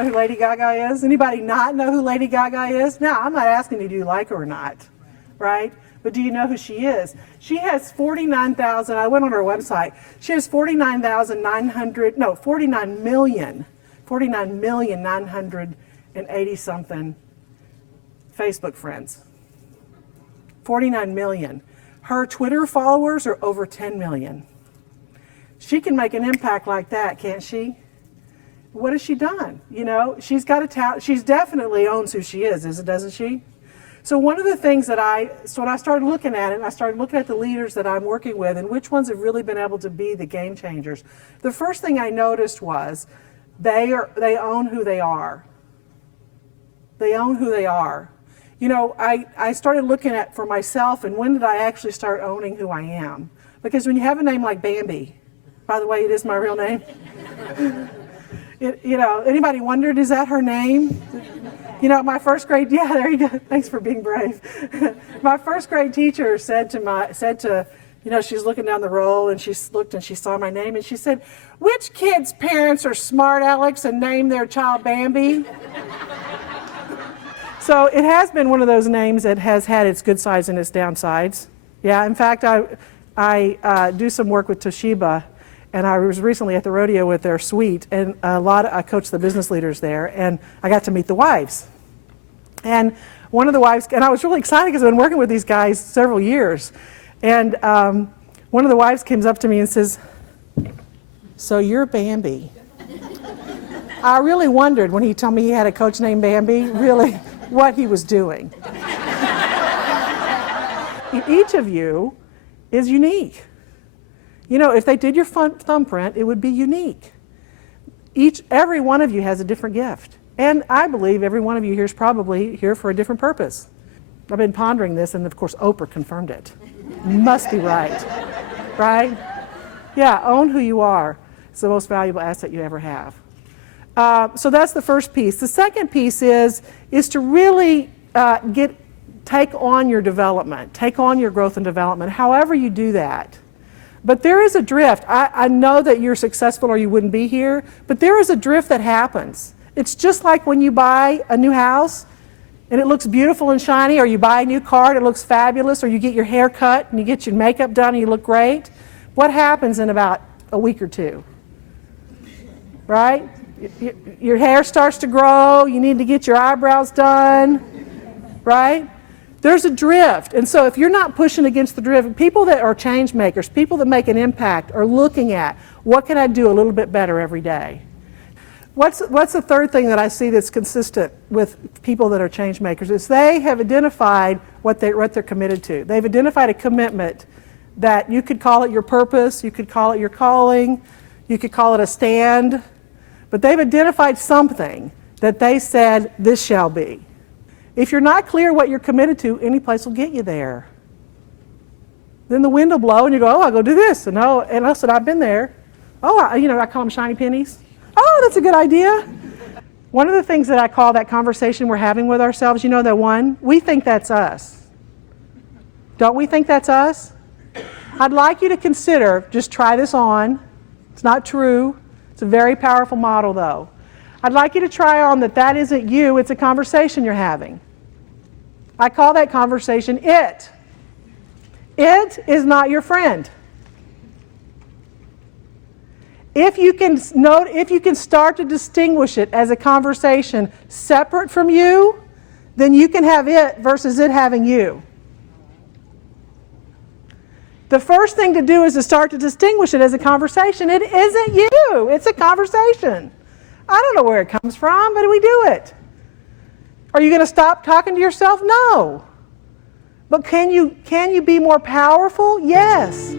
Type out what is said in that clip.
know who Lady Gaga is? Anybody not know who Lady Gaga is? Now, I'm not asking you, do you like her or not, right? But do you know who she is? She has 49,000, I went on her website. She has 49,980 something Facebook friends. 49 million. Her Twitter followers are over 10 million. She can make an impact like that, can't she? What has she done? You know, she's got a talent. She's definitely owns who she is, doesn't she? So one of the things that when I started looking at it, I started looking at the leaders that I'm working with and which ones have really been able to be the game changers. The first thing I noticed was they own who they are. They own who they are. You know, I started looking at for myself, and when did I actually start owning who I am? Because when you have a name like Bambi, by the way, it is my real name. You know, anybody wondered, is that her name? You know, my first grade, yeah, there you go. Thanks for being brave. My first grade teacher said to, you know, she's looking down the roll and she looked and she saw my name and she said, "Which kid's parents are smart Alex and named their child Bambi?" So it has been one of those names that has had its good sides and its downsides. Yeah, in fact, I do some work with Toshiba, and I was recently at the rodeo with their suite, and I coached the business leaders there, and I got to meet the wives. And one of the wives, and I was really excited because I've been working with these guys several years, and one of the wives comes up to me and says, "So you're Bambi." I really wondered when he told me he had a coach named Bambi, really what he was doing. Each of you is unique. You know, if they did your thumbprint, it would be unique. Every one of you has a different gift. And I believe every one of you here is probably here for a different purpose. I've been pondering this, and of course, Oprah confirmed it. Must be right. Right? Yeah, own who you are. It's the most valuable asset you ever have. So that's the first piece. The second piece is to really take on your development, take on your growth and development, however you do that. But there is a drift. I know that you're successful or you wouldn't be here, but there is a drift that happens. It's just like when you buy a new house and it looks beautiful and shiny, or you buy a new car and it looks fabulous, or you get your hair cut and you get your makeup done and you look great. What happens in about a week or two? Right? Your hair starts to grow, you need to get your eyebrows done, right? There's a drift. And so if you're not pushing against the drift, people that are change makers, people that make an impact, are looking at, what can I do a little bit better every day? What's the third thing that I see that's consistent with people that are change makers is they have identified what they're committed to. They've identified a commitment that you could call it your purpose, you could call it your calling, you could call it a stand, but they've identified something that they said, this shall be. If you're not clear what you're committed to, any place will get you there. Then the wind will blow and you go, oh, I'll go do this. And I said, I've been there. Oh, I call them shiny pennies. Oh, that's a good idea. One of the things that I call that conversation we're having with ourselves, you know, the one, we think that's us. Don't we think that's us? I'd like you to consider, just try this on. It's not true. It's a very powerful model, though. I'd like you to try on that isn't you, it's a conversation you're having. I call that conversation it. It is not your friend. If you can start to distinguish it as a conversation separate from you, then you can have it versus it having you. The first thing to do is to start to distinguish it as a conversation. It isn't you, it's a conversation. I don't know where it comes from, but we do it. Are you going to stop talking to yourself? No. But can you be more powerful? Yes.